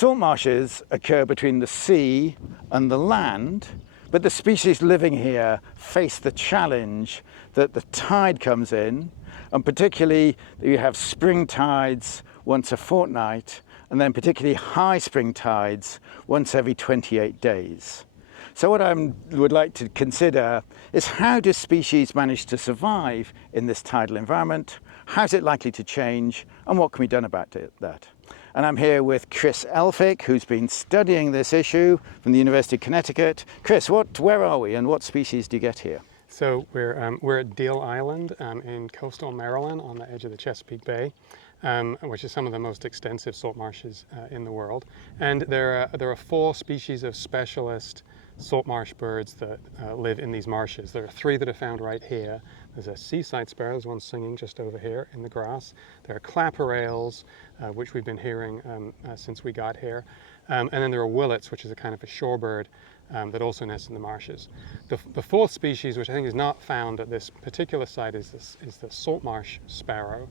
Salt marshes occur between the sea and the land, but the species living here face the challenge that the tide comes in, and particularly you have spring tides once a fortnight, and then particularly high spring tides once every 28 days. So what I would like to consider is, how do species manage to survive in this tidal environment? How's it likely to change, and what can be done about that? And I'm here with Chris Elphick, who's been studying this issue from the University of Connecticut. Chris, where are we, and what species do you get here? So we're at Deal Island in coastal Maryland on the edge of the Chesapeake Bay, which is some of the most extensive salt marshes in the world. And there are 4 species of specialist salt marsh birds that live in these marshes. There are 3 that are found right here. There's a seaside sparrow, there's one singing just over here in the grass. There are clapper rails, which we've been hearing since we got here. And then there are willets, which is a kind of a shorebird that also nests in the marshes. The 4th species, which I think is not found at this particular site, is the salt marsh sparrow.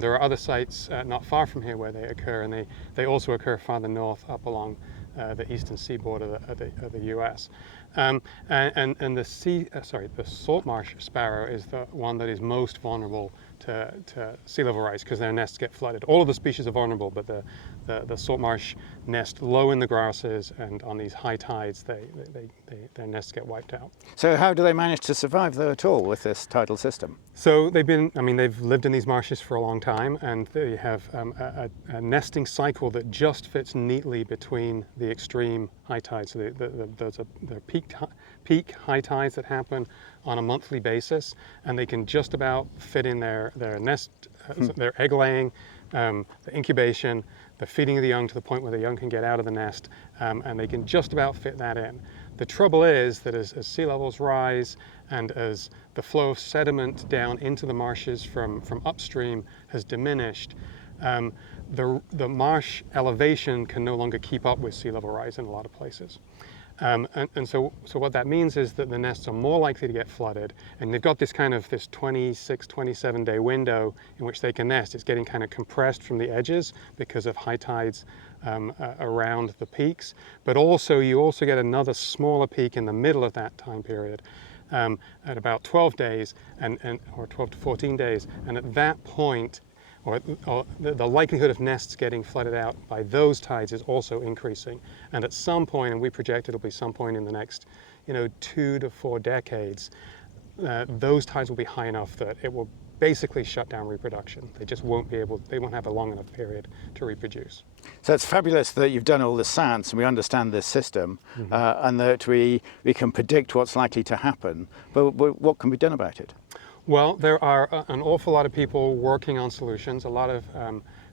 There are other sites not far from here where they occur, and they also occur farther north up along the eastern seaboard of the U.S. And the salt marsh sparrow is the one that is most vulnerable to sea level rise, because their nests get flooded. All of the species are vulnerable, but the salt marsh nest low in the grasses, and on these high tides their nests get wiped out. So how do they manage to survive, though, at all with this tidal system? So they've lived in these marshes for a long time, and they have a nesting cycle that just fits neatly between the extreme high tides. So there's a peak high tides that happen on a monthly basis, and they can just about fit in their nest, their egg laying, the incubation, the feeding of the young to the point where the young can get out of the nest, and they can just about fit that in. The trouble is that as sea levels rise, and as the flow of sediment down into the marshes from upstream has diminished, the marsh elevation can no longer keep up with sea level rise in a lot of places. So what that means is that the nests are more likely to get flooded, and they've got this 26, 27 day window in which they can nest. It's getting kind of compressed from the edges because of high tides around the peaks, but you also get another smaller peak in the middle of that time period at about 12 days or 12 to 14 days, and at that point, or the likelihood of nests getting flooded out by those tides is also increasing. And at some point, and we project it'll be some point in the next 2 to 4 decades, those tides will be high enough that it will basically shut down reproduction. They just won't have a long enough period to reproduce. So it's fabulous that you've done all this science and we understand this system, and that we can predict what's likely to happen. But what can be done about it? Well, there are an awful lot of people working on solutions, a lot of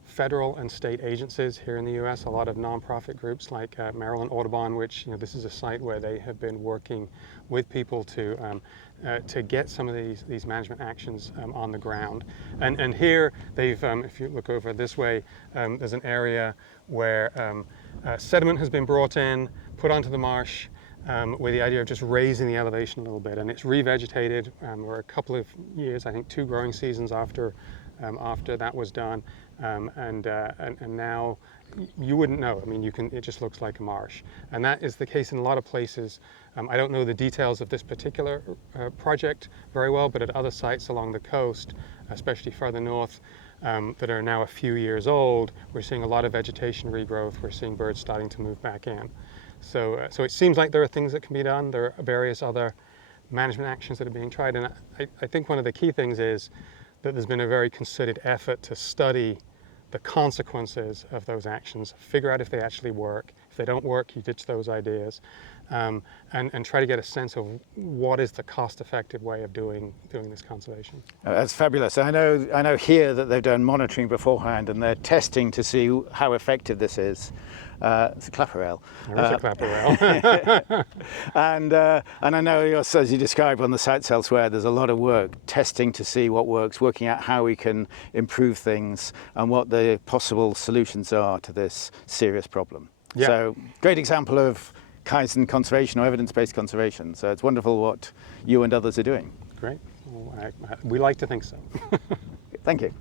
federal and state agencies here in the U.S., a lot of nonprofit groups like Maryland Audubon, which this is a site where they have been working with people to get some of these management actions on the ground. And here they've, if you look over this way, there's an area where sediment has been brought in, put onto the marsh, with the idea of just raising the elevation a little bit, and it's revegetated. We're a couple of years, I think 2 growing seasons after that was done, and now you wouldn't know. It just looks like a marsh, and that is the case in a lot of places. I don't know the details of this particular project very well, but at other sites along the coast, especially further north, that are now a few years old, we're seeing a lot of vegetation regrowth. We're seeing birds starting to move back in. So it seems like there are things that can be done. There are various other management actions that are being tried, and I think one of the key things is that there's been a very concerted effort to study the consequences of those actions, figure out if they actually work. If they don't work, you ditch those ideas, and try to get a sense of what is the cost-effective way of doing this conservation. That's fabulous. I know here that they've done monitoring beforehand, and they're testing to see how effective this is. It's a clapper rail. There is a clapper rail. And I know, as you described on the sites elsewhere, there's a lot of work testing to see what works, working out how we can improve things and what the possible solutions are to this serious problem. Yeah. So, great example of Kaizen conservation or evidence-based conservation. So it's wonderful what you and others are doing. Great. Well, we like to think so. Thank you.